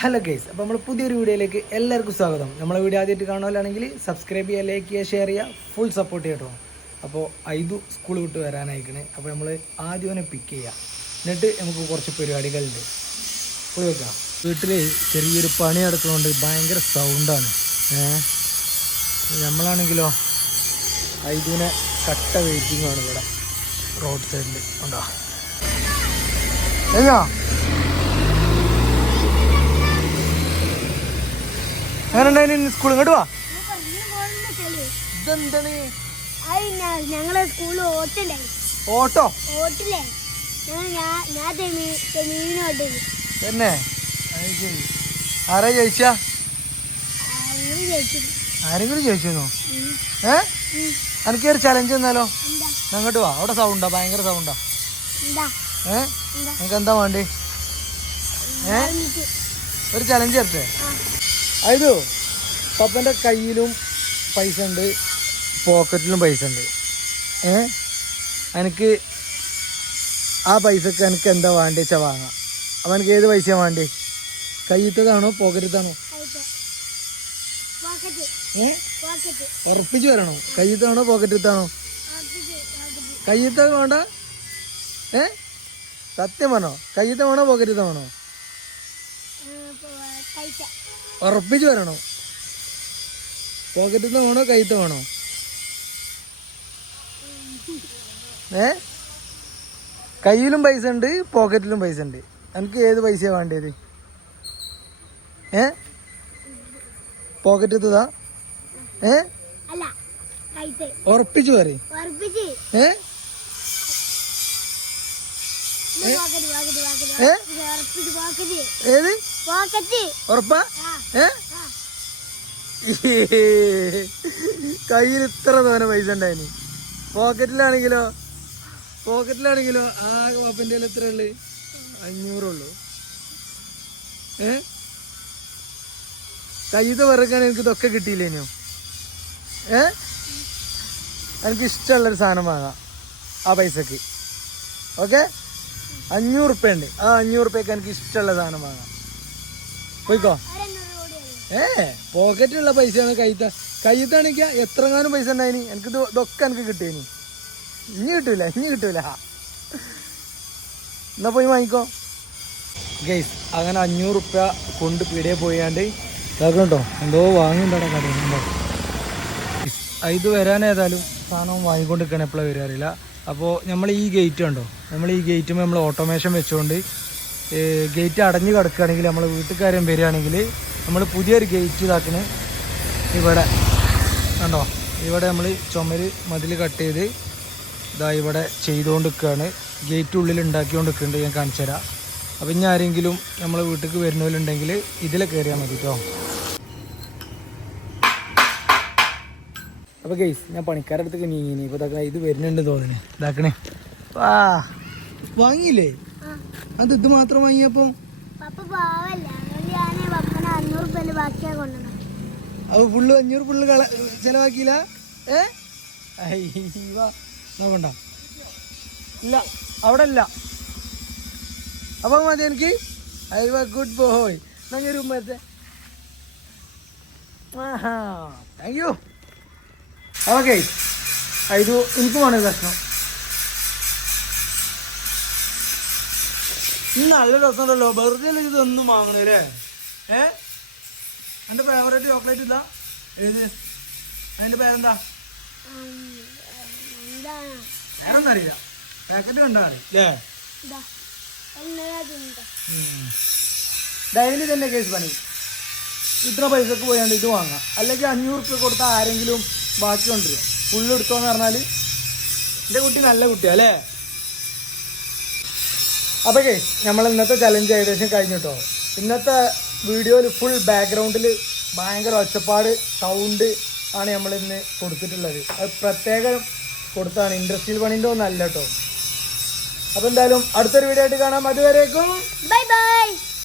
Hello guys അപ്പോൾ നമ്മൾ പുതിയൊരു വീഡിയോയിലേക്ക് എല്ലാവർക്കും സ്വാഗതം. നമ്മളെ വീഡിയോ ആദ്യമായിട്ട് കാണുമല്ലാണെങ്കിൽ സബ്സ്ക്രൈബ് ചെയ്യുക ലൈക്ക് ചെയ്യുക ഷെയർ ചെയ്യുക ഫുൾ സപ്പോർട്ട് ചെയ്യട്ടോ അപ്പോൾ ഐതു സ്കൂൾ വിട്ട് വരാനായിക്കണ് അപ്പോൾ നമ്മൾ ആദ്യം അവനെ പിക്ക് ചെയ്യുക എന്നിട്ട് നമുക്ക് കുറച്ച് പരിപാടികളുണ്ട്. പോയി വെക്കാം വീട്ടിൽ ചെറിയൊരു പണി നടക്കുന്നതുകൊണ്ട് ഭയങ്കര സൗണ്ടാണ് നമ്മളാണെങ്കിലോ ഐതുവിനെ കട്ട വെയിറ്റിംഗ് ആണ് ഇവിടെ. റോഡ് സൈഡിൽ ഉണ്ടോ എങ്ങാ എങ്ങനെ സ്കൂൾ ഇങ്ങോട്ട് വാ. ഇതെന്താണ്? ഞങ്ങളെ സ്കൂളിൽ ഓട്ടുണ്ടായി ഓട്ടോ? ഓട്ടില്ലേ? ഞാൻ തന്നെ ആരാ ജയിച്ച? ആരെങ്കിലും ജയിച്ചിരുന്നോ. ഏ. എനിക്ക് ഒരു ചലഞ്ച് തന്നാലോ? അങ്ങോട്ട് വാ. അവിടെ സൗണ്ടാ ഭയങ്കര സൗണ്ടാ ഏ? എന്താ? നിങ്ങൾക്ക് എന്താ വേണ്ടേ? ഏ? ഒരു ചലഞ്ച് തരട്ടെ? അയ്യോ പപ്പന്റെ കയ്യിലും പൈസ ഉണ്ട് പോക്കറ്റിലും പൈസ ഉണ്ട്. ഏ? എനിക്ക് ആ പൈസക്ക് എനിക്ക് എന്താ വേണ്ടി വെച്ചാൽ വാങ്ങാം. അപ്പം എനിക്ക് ഏത് പൈസയാണ് വേണ്ടേ? കയ്യത്തതാണോ പോക്കറ്റത്താണോ ഏ? ഉറപ്പിച്ച് വരണോ. കയ്യത്താണോ പോക്കറ്റത്താണോ പോക്കറ്റ് പോക്കറ്റ് കയ്യത്ത വേണ്ട. ഏ? സത്യം വേണോ കയ്യത്ത വേണോ പോക്കറ്റത്ത വേണോ? ഉറപ്പിച്ച് വരണോ? പോക്കറ്റിൽ നിന്ന് വേണോ കൈത്ത് വേണോ? ഏ? കയ്യിലും പൈസ ഉണ്ട് പോക്കറ്റിലും പൈസ ഉണ്ട്. എനിക്ക് ഏത് പൈസയാണ് വേണ്ടത്? ഏ? പോക്കറ്റത്തതാ ഏ? ഉറപ്പിച്ചു പറയും. ഏ പോക്കറ്റ് പോക്കറ്റ് പോക്കറ്റ് ഏ? ഉറപ്പിച്ച് പോക്കറ്റ് ഏത്? ഉറപ്പാ? ആ. ഏ? കയ്യിൽ ഇത്ര തോനെ പൈസ ഉണ്ടായിന്. പോക്കറ്റിലാണെങ്കിലോ? പോക്കറ്റിലാണെങ്കിലോ ആകെ പാപ്പന്റെ എത്ര ഉള്ളു? അഞ്ഞൂറുള്ളൂ ഏ? കയ്യത്തെ പറക്കാൻ എനിക്ക് ഇതൊക്കെ കിട്ടിയില്ലേനോ. ഏ? എനിക്ക് ഇഷ്ടമുള്ളൊരു സാധനം വാങ്ങാം. ആ പൈസക്ക്. ഓക്കെ? അഞ്ഞൂറ് ഉറുപ്പ്യ ഉണ്ട് ആ അഞ്ഞൂറ് ഉറുപ്പ്യക്ക് എനിക്ക് ഇഷ്ടമുള്ള സാധനം വാങ്ങാം. പോയിക്കോ? ഏ പോക്കറ്റിലുള്ള പൈസയാണ് കയ്യത്ത കയ്യത്താണെങ്കിൽ എത്രങ്ങാനും പൈസ ഉണ്ടായിനി. എനിക്ക് ഇത് ഇതൊക്കെ എനിക്ക് കിട്ടിയേനി. ഇനി കിട്ടൂല ഇനി കിട്ടൂല. എന്നാ പോയി വാങ്ങിക്കോ. ഗൈസ് അങ്ങനെ അഞ്ഞൂറ് ഉപ്പ കൊണ്ട് പീടിയെ പോയാണ്ട് കേട്ടോ എന്തോ വാങ്ങിണ്ടോ കടയിൽ ഇത് വരാൻ ഏതായാലും സാധനം വാങ്ങിക്കൊണ്ട് നിൽക്കണം എപ്പോഴാണ് വരാറില്ല അപ്പോൾ നമ്മൾ ഈ ഗേറ്റ് കണ്ടോ? നമ്മൾ ഈ ഗേറ്റുമ്പോൾ നമ്മൾ ഓട്ടോമേഷൻ വെച്ചുകൊണ്ട് ഗേറ്റ് അടഞ്ഞു കിടക്കുകയാണെങ്കിൽ നമ്മൾ വീട്ടുകാരൻ വരികയാണെങ്കിൽ നമ്മൾ പുതിയൊരു ഗേറ്റ് ഇതാക്കണ്. ഇവിടെ കണ്ടോ? ഇവിടെ നമ്മൾ ചുമര് മതിൽ കട്ട് ചെയ്ത് ഇതാ ഇവിടെ ചെയ്തുകൊണ്ട് നിൽക്കുകയാണ് ഗേറ്റ് ഉള്ളിൽ ഉണ്ടാക്കിക്കൊണ്ട് നിൽക്കുന്നുണ്ട് ഞാൻ കാണിച്ചു തരാം അപ്പം ഇനി ആരെങ്കിലും നമ്മളെ വീട്ടിലേക്ക് വരുന്നവരുണ്ടെങ്കിൽ ഇതിൽ കയറിയാൽ മതി കേട്ടോ അപ്പോൾ ഗെയ്സ് ഞാൻ പണിക്കാരുടെ അടുത്തേക്ക് നീങ്ങിനി ഇപ്പോൾ ഇതൊക്കെ ഇത് വരുന്നുണ്ട് തോന്നുന്നു. ഇതാക്കണേ. വാ. വാങ്ങിയില്ലേ? അത് ഇത് മാത്രം വാങ്ങിയപ്പോൾ അപ്പൊ? ഫുള്ള് അഞ്ഞൂറ് ഫുള്ള് കള ചെലവാക്കിയില്ല ഏ അയ്യവാ നോക്കണ്ട ഇല്ല അവിടെ ഇല്ല അപ്പോൾ മതി എനിക്ക് അയ്യ ഗുഡ് ബോയ് ഒരു ഉമ്മത്തെ ആഹാ താങ്ക് യു ഓക്കെ. ഇത് എനിക്ക് വേണ ഭക്ഷണം ഇന്ന് നല്ല രസമുണ്ടല്ലോ. വെറുതെ അല്ലേ ഇതൊന്നും വാങ്ങണല്ലേ ഏ? എന്റെ ഫേവറേറ്റ് ചോക്ലേറ്റ് ഇതാ. ഏത്? അതിന്റെ പേരെന്താ? പേരൊന്നും അറിയില്ല പാക്കറ്റ് കണ്ടാണ് അല്ലേ ഡെയിലി തന്നെ കേസ് പണി. ഇത്ര പൈസക്ക് പോയാണ്ട് ഇത് വാങ്ങാം. അല്ലെങ്കിൽ അഞ്ഞൂറ് റുപ്യ കൊടുത്താൽ ആരെങ്കിലും ബാക്കി കൊണ്ടുവരിക ഫുള്ള് എടുത്തോന്ന് പറഞ്ഞാൽ എന്റെ കുട്ടി നല്ല കുട്ടിയാ അല്ലേ? അപ്പോൾ കേ നമ്മൾ ഇന്നത്തെ ചലഞ്ച് ഏകദേശം കഴിഞ്ഞു കേട്ടോ ഇന്നത്തെ വീഡിയോയിൽ ഫുൾ ബാക്ക്ഗ്രൗണ്ടിൽ ഭയങ്കര ഒച്ചപ്പാട് സൗണ്ട് ആണ് നമ്മൾ ഇന്ന് കൊടുത്തിട്ടുള്ളത്. അത് പ്രത്യേകം കൊടുത്താണ്. ഇൻഡസ്ട്രിയൽ പണിന്റെ ഒന്നല്ല കേട്ടോ അപ്പോൾ എന്തായാലും അടുത്തൊരു വീഡിയോ ആയിട്ട് കാണാം. അതുവരേക്കും ബൈ ബൈ